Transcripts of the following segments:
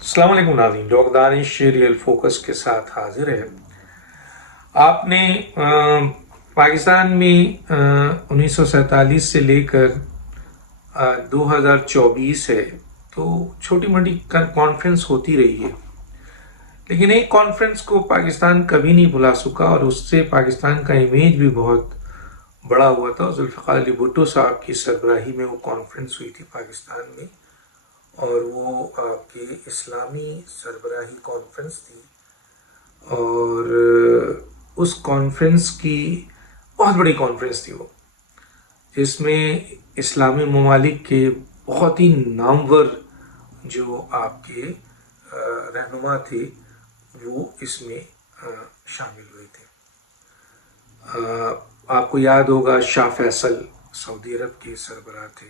السلام علیکم ناظرین، ڈاکٹر دانش ریئل فوکس کے ساتھ حاضر ہے۔ آپ نے پاکستان میں 1947 سے لے کر 2024 ہے تو چھوٹی موٹی کانفرنس ہوتی رہی ہے، لیکن ایک کانفرنس کو پاکستان کبھی نہیں بھلا سکا اور اس سے پاکستان کا امیج بھی بہت بڑا ہوا تھا۔ ذوالفقار علی بھٹو صاحب کی سربراہی میں وہ کانفرنس ہوئی تھی پاکستان میں، اور وہ آپ کی اسلامی سربراہی کانفرنس تھی، اور اس کانفرنس کی بہت بڑی کانفرنس تھی وہ، جس میں اسلامی ممالک کے بہت ہی نامور جو آپ کے رہنما تھے وہ اس میں شامل ہوئے تھے۔ آپ کو یاد ہوگا شاہ فیصل سعودی عرب کے سربراہ تھے،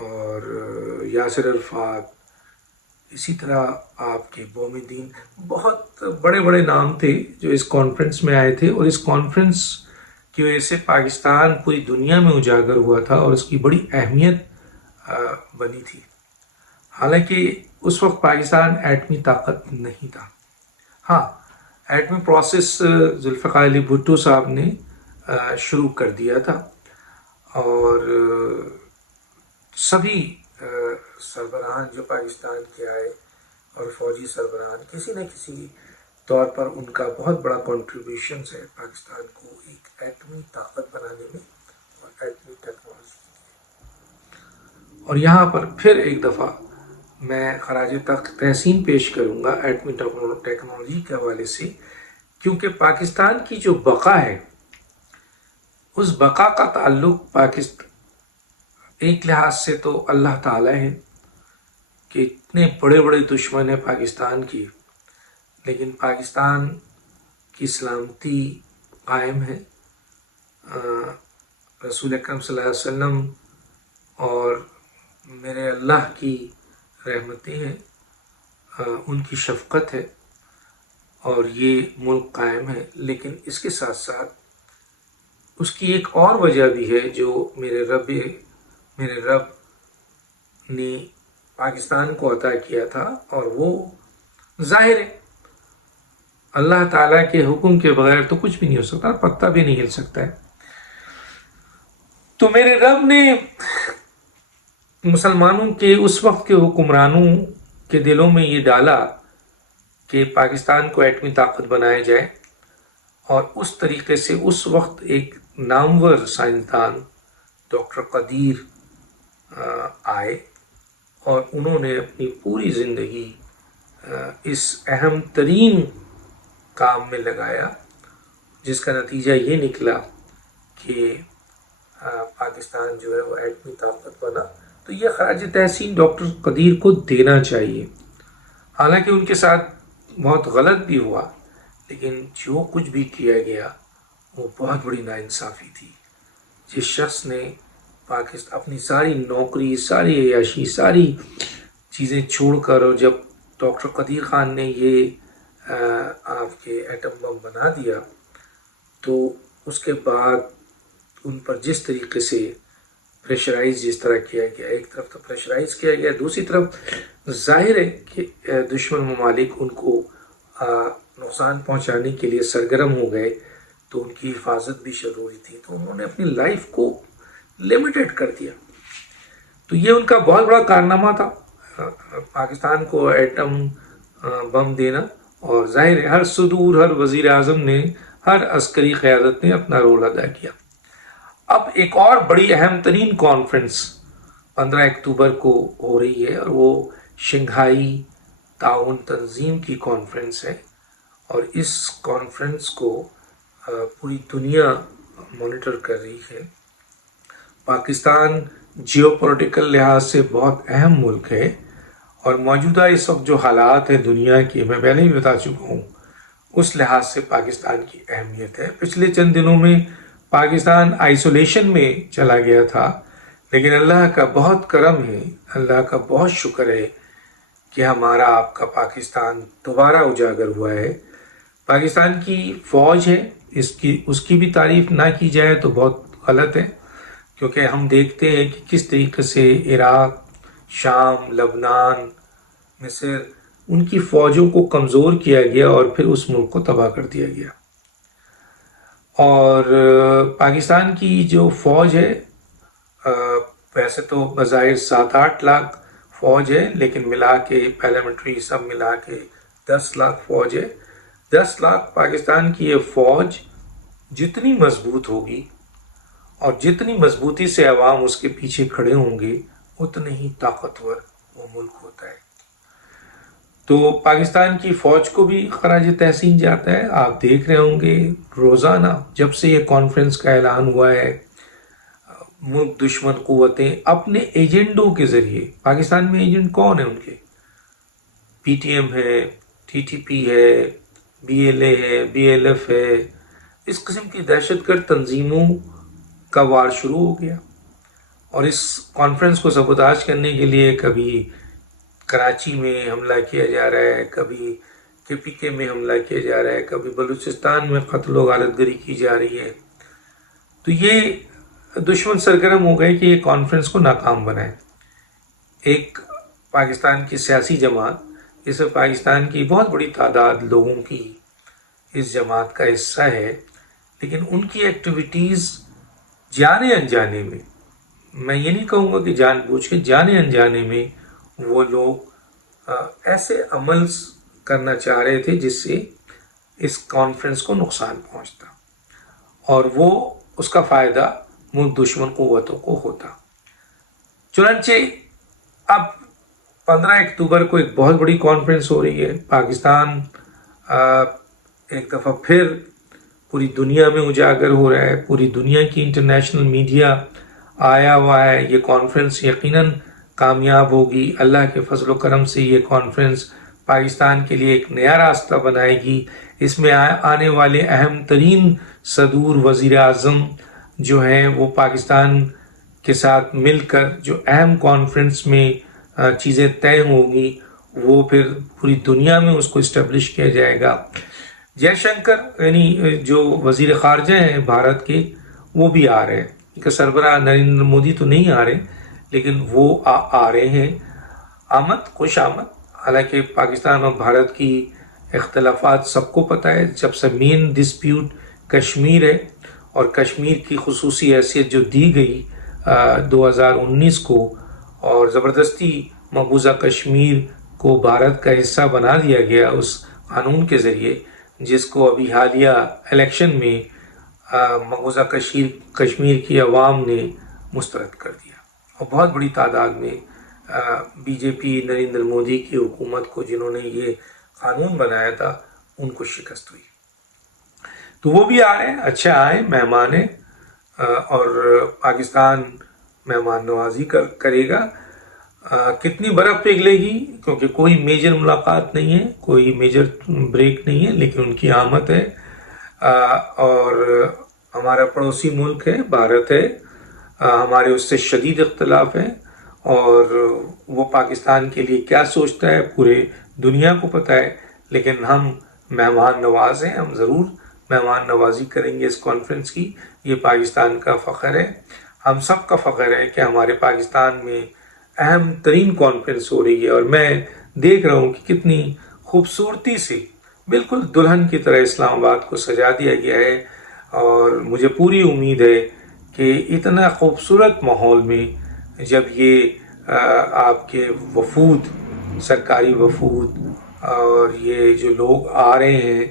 اور یاسر عرفات، اسی طرح آپ کے بوم دین، بہت بڑے بڑے نام تھے جو اس کانفرنس میں آئے تھے، اور اس کانفرنس کی وجہ سے پاکستان پوری دنیا میں اجاگر ہوا تھا اور اس کی بڑی اہمیت بنی تھی۔ حالانکہ اس وقت پاکستان ایٹمی طاقت نہیں تھا۔ ہاں، ایٹمی پروسیس ذوالفقار علی بھٹو صاحب نے شروع کر دیا تھا، اور سبھی سربراہان جو پاکستان کے آئے اور فوجی سربراہان کسی نہ کسی طور پر ان کا بہت بڑا کنٹریبیوشنز ہے پاکستان کو ایک ایٹمی طاقت بنانے میں اور ایٹمی ٹیکنالوجی کے۔ اور یہاں پر پھر ایک دفعہ میں خراج تحسین پیش کروں گا ایٹمی ٹیکنالوجی کے حوالے سے، کیونکہ پاکستان کی جو بقا ہے اس بقا کا تعلق ایک لحاظ سے تو اللہ تعالیٰ ہے کہ اتنے بڑے بڑے دشمن ہیں پاکستان کی، لیکن پاکستان کی سلامتی قائم ہے۔ رسول اکرم صلی اللہ علیہ وسلم اور میرے اللہ کی رحمتیں ہیں، ان کی شفقت ہے، اور یہ ملک قائم ہے۔ لیکن اس کے ساتھ ساتھ اس کی ایک اور وجہ بھی ہے جو میرے رب نے پاکستان کو عطا کیا تھا، اور وہ ظاہر ہے اللہ تعالیٰ کے حکم کے بغیر تو کچھ بھی نہیں ہو سکتا، پتا بھی نہیں ہل سکتا ہے۔ تو میرے رب نے مسلمانوں کے اس وقت کے حکمرانوں کے دلوں میں یہ ڈالا کہ پاکستان کو ایٹمی طاقت بنایا جائے، اور اس طریقے سے اس وقت ایک نامور سائنسدان ڈاکٹر قدیر آئے، اور انہوں نے اپنی پوری زندگی اس اہم ترین کام میں لگایا، جس کا نتیجہ یہ نکلا کہ پاکستان جو ہے وہ ایٹمی طاقت بنا۔ تو یہ خراج تحسین ڈاکٹر قدیر کو دینا چاہیے، حالانکہ ان کے ساتھ بہت غلط بھی ہوا، لیکن جو کچھ بھی کیا گیا وہ بہت بڑی ناانصافی تھی۔ جس شخص نے اپنی ساری نوکری، ساری عیاشی، ساری چیزیں چھوڑ کر، اور جب ڈاکٹر قدیر خان نے یہ آپ کے ایٹم بم بنا دیا تو اس کے بعد ان پر جس طریقے سے پریشرائز جس طرح کیا گیا، ایک طرف تو پریشرائز کیا گیا، دوسری طرف ظاہر ہے کہ دشمن ممالک ان کو نقصان پہنچانے کے لیے سرگرم ہو گئے، تو ان کی حفاظت بھی ضروری تھی، تو انہوں نے اپنی لائف کو لمیٹڈ کر دیا۔ تو یہ ان کا بہت بڑا کارنامہ تھا، پاکستان کو ایٹم بم دینا، اور ظاہر ہے ہر صدور، ہر وزیر اعظم نے، ہر عسکری قیادت نے اپنا رول ادا کیا۔ اب ایک اور بڑی اہم ترین کانفرنس 15 اکتوبر کو ہو رہی ہے، اور وہ شنگھائی تعاون تنظیم کی کانفرنس ہے، اور اس کانفرنس کو پوری دنیا مانیٹر کر رہی ہے۔ پاکستان جیو پولیٹیکل لحاظ سے بہت اہم ملک ہے، اور موجودہ اس وقت جو حالات ہیں دنیا کی، میں پہلے ہی بتا چکا ہوں، اس لحاظ سے پاکستان کی اہمیت ہے۔ پچھلے چند دنوں میں پاکستان آئسولیشن میں چلا گیا تھا، لیکن اللہ کا بہت کرم ہے، اللہ کا بہت شکر ہے کہ ہمارا آپ کا پاکستان دوبارہ اجاگر ہوا ہے۔ پاکستان کی فوج ہے، اس کی بھی تعریف نہ کی جائے تو بہت غلط ہے، کیونکہ ہم دیکھتے ہیں کہ کس طریقے سے عراق، شام، لبنان، مصر ان کی فوجوں کو کمزور کیا گیا اور پھر اس ملک کو تباہ کر دیا گیا. اور پاکستان کی جو فوج ہے ویسے تو بظاہر 7-8 لاکھ فوج ہے، لیکن ملا کے پیراملٹری سب ملا کے 10 لاکھ فوج ہے. 10 لاکھ پاکستان کی یہ فوج جتنی مضبوط ہوگی اور جتنی مضبوطی سے عوام اس کے پیچھے کھڑے ہوں گے اتنے ہی طاقتور وہ ملک ہوتا ہے. تو پاکستان کی فوج کو بھی خراج تحسین جاتا ہے. آپ دیکھ رہے ہوں گے روزانہ جب سے یہ کانفرنس کا اعلان ہوا ہے، ملک دشمن قوتیں اپنے ایجنڈوں کے ذریعے، پاکستان میں ایجنٹ کون ہیں ان کے؟ پی ٹی ایم ہے، ٹی ٹی پی ہے، بی ایل اے ہے، بی ایل ایف ہے، اس قسم کی دہشت گرد تنظیموں کا وار شروع ہو گیا. اور اس کانفرنس کو سبوتاژ کرنے کے لیے کبھی کراچی میں حملہ کیا جا رہا ہے، کبھی کے پی کے میں حملہ کیا جا رہا ہے، کبھی بلوچستان میں قتل و غارت گری کی جا رہی ہے. تو یہ دشمن سرگرم ہو گئے کہ یہ کانفرنس کو ناکام بنائے. ایک پاکستان کی سیاسی جماعت، جس میں پاکستان کی بہت بڑی تعداد لوگوں کی اس جماعت کا حصہ ہے، لیکن ان کی ایکٹیویٹیز جانے انجانے میں یہ نہیں کہوں گا کہ جان بوجھ کے، جانے انجانے میں وہ لوگ ایسے عمل کرنا چاہ رہے تھے جس سے اس کانفرنس کو نقصان پہنچتا اور وہ اس کا فائدہ ملک دشمن قوتوں کو ہوتا. چنانچہ اب 15 اکتوبر کو ایک بہت بڑی کانفرنس ہو رہی ہے. پاکستان ایک دفعہ پھر پوری دنیا میں اجاگر ہو رہا ہے، پوری دنیا کی انٹرنیشنل میڈیا آیا ہوا ہے. یہ کانفرنس یقیناً کامیاب ہوگی. اللہ کے فضل و کرم سے یہ کانفرنس پاکستان کے لیے ایک نیا راستہ بنائے گی. اس میں آنے والے اہم ترین صدور وزیر اعظم جو ہیں وہ پاکستان کے ساتھ مل کر جو اہم کانفرنس میں چیزیں طے ہوں گی وہ پھر پوری دنیا میں اس کو اسٹیبلش کیا جائے گا. جے شنکر یعنی جو وزیر خارجہ ہیں بھارت کے وہ بھی آ رہے ہیں، کہ سربراہ نریندر مودی تو نہیں آ رہے لیکن وہ آ رہے ہیں. آمد خوش آمد. حالانکہ پاکستان اور بھارت کی اختلافات سب کو پتہ ہے. جب سے مین ڈسپیوٹ کشمیر ہے اور کشمیر کی خصوصی حیثیت جو دی گئی 2019 کو اور زبردستی مقبوضہ کشمیر کو بھارت کا حصہ بنا دیا گیا اس قانون کے ذریعے، جس کو ابھی حالیہ الیکشن میں مقبوضہ کشمیر کی عوام نے مسترد کر دیا اور بہت بڑی تعداد میں بی جے پی نریندر مودی کی حکومت کو جنہوں نے یہ قانون بنایا تھا ان کو شکست ہوئی. تو وہ بھی آ رہے ہیں. اچھا آئیں، مہمان ہیں اور پاکستان مہمان نوازی کرے گا. کتنی برف پگھلے گی کیونکہ کوئی میجر ملاقات نہیں ہے، کوئی میجر بریک نہیں ہے، لیکن ان کی آمد ہے. اور ہمارا پڑوسی ملک ہے، بھارت ہے، ہمارے اس سے شدید اختلاف ہیں اور وہ پاکستان کے لیے کیا سوچتا ہے پورے دنیا کو پتہ ہے. لیکن ہم مہمان نواز ہیں، ہم ضرور مہمان نوازی کریں گے اس کانفرنس کی. یہ پاکستان کا فخر ہے، ہم سب کا فخر ہے کہ ہمارے پاکستان میں اہم ترین کانفرنس ہو رہی ہے. اور میں دیکھ رہا ہوں کہ کتنی خوبصورتی سے بالکل دلہن کی طرح اسلام آباد کو سجا دیا گیا ہے. اور مجھے پوری امید ہے کہ اتنا خوبصورت ماحول میں جب یہ آپ کے وفود، سرکاری وفود اور یہ جو لوگ آ رہے ہیں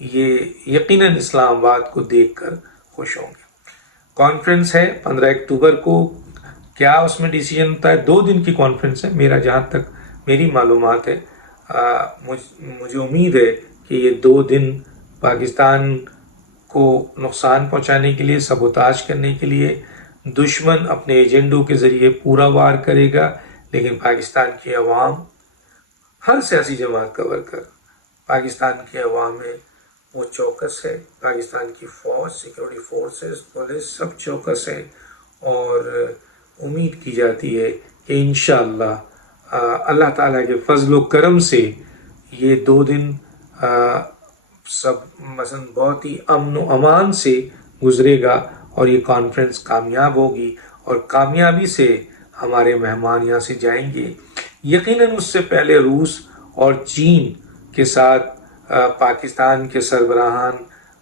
یہ یقیناً اسلام آباد کو دیکھ کر خوش ہوں گے. کانفرنس ہے 15 اکتوبر کو. کیا اس میں ڈیسیجن ہوتا ہے؟ 2 دن کی کانفرنس ہے میرا جہاں تک میری معلومات ہے. مجھے امید ہے کہ یہ 2 دن پاکستان کو نقصان پہنچانے کے لیے، سبوتاژ کرنے کے لیے دشمن اپنے ایجنڈوں کے ذریعے پورا وار کرے گا، لیکن پاکستان کی عوام، ہر سیاسی جماعت کا ورکر پاکستان کی عوام ہے وہ چوکس ہے. پاکستان کی فوج، سیکورٹی فورسز، پولیس سب چوکس ہے اور امید کی جاتی ہے کہ انشاءاللہ اللہ تعالیٰ کے فضل و کرم سے یہ 2 دن سب مثلا بہت ہی امن و امان سے گزرے گا اور یہ کانفرنس کامیاب ہوگی اور کامیابی سے ہمارے مہمان یہاں سے جائیں گے. یقیناً اس سے پہلے روس اور چین کے ساتھ پاکستان کے سربراہان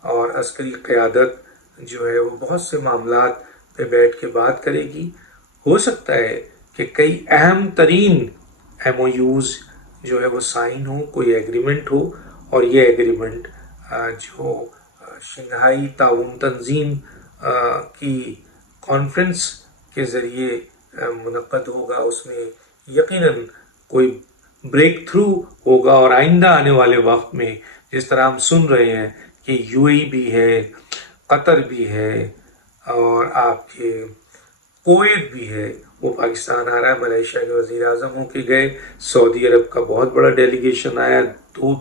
اور عسکری قیادت جو ہے وہ بہت سے معاملات پہ بیٹھ کے بات کرے گی. ہو سکتا ہے کہ کئی اہم ترین MOUs جو ہے وہ سائن ہو، کوئی ایگریمنٹ ہو، اور یہ ایگریمنٹ جو شنگھائی تعاون تنظیم کی کانفرنس کے ذریعے منعقد ہوگا، اس میں یقیناً کوئی بریک تھرو ہوگا. اور آئندہ آنے والے وقت میں جس طرح ہم سن رہے ہیں کہ UAE بھی ہے، قطر بھی ہے، اور آپ کے کویت بھی ہے، وہ پاکستان آ رہا ہے. ملیشیا کے وزیر اعظم ہو کے گئے، سعودی عرب کا بہت بڑا ڈیلیگیشن آیا، $2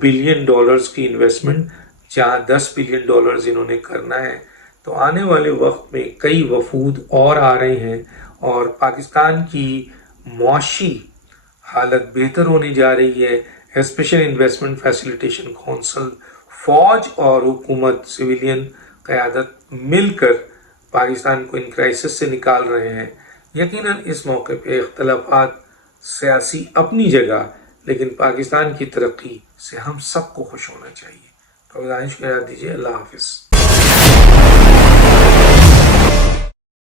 بلین کی انویسٹمنٹ، جہاں $10 بلین انہوں نے کرنا ہے. تو آنے والے وقت میں کئی وفود اور آ رہے ہیں، اور پاکستان کی معاشی حالت بہتر ہونے جا رہی ہے. اسپیشل انویسٹمنٹ فیسیلیٹیشن کونسل، فوج اور حکومت سویلین قیادت مل کر پاکستان کو ان کرائسس سے نکال رہے ہیں. یقیناً اس موقع پہ اختلافات سیاسی اپنی جگہ، لیکن پاکستان کی ترقی سے ہم سب کو خوش ہونا چاہیے. تو دانش کو یاد دیجیے. اللہ حافظ.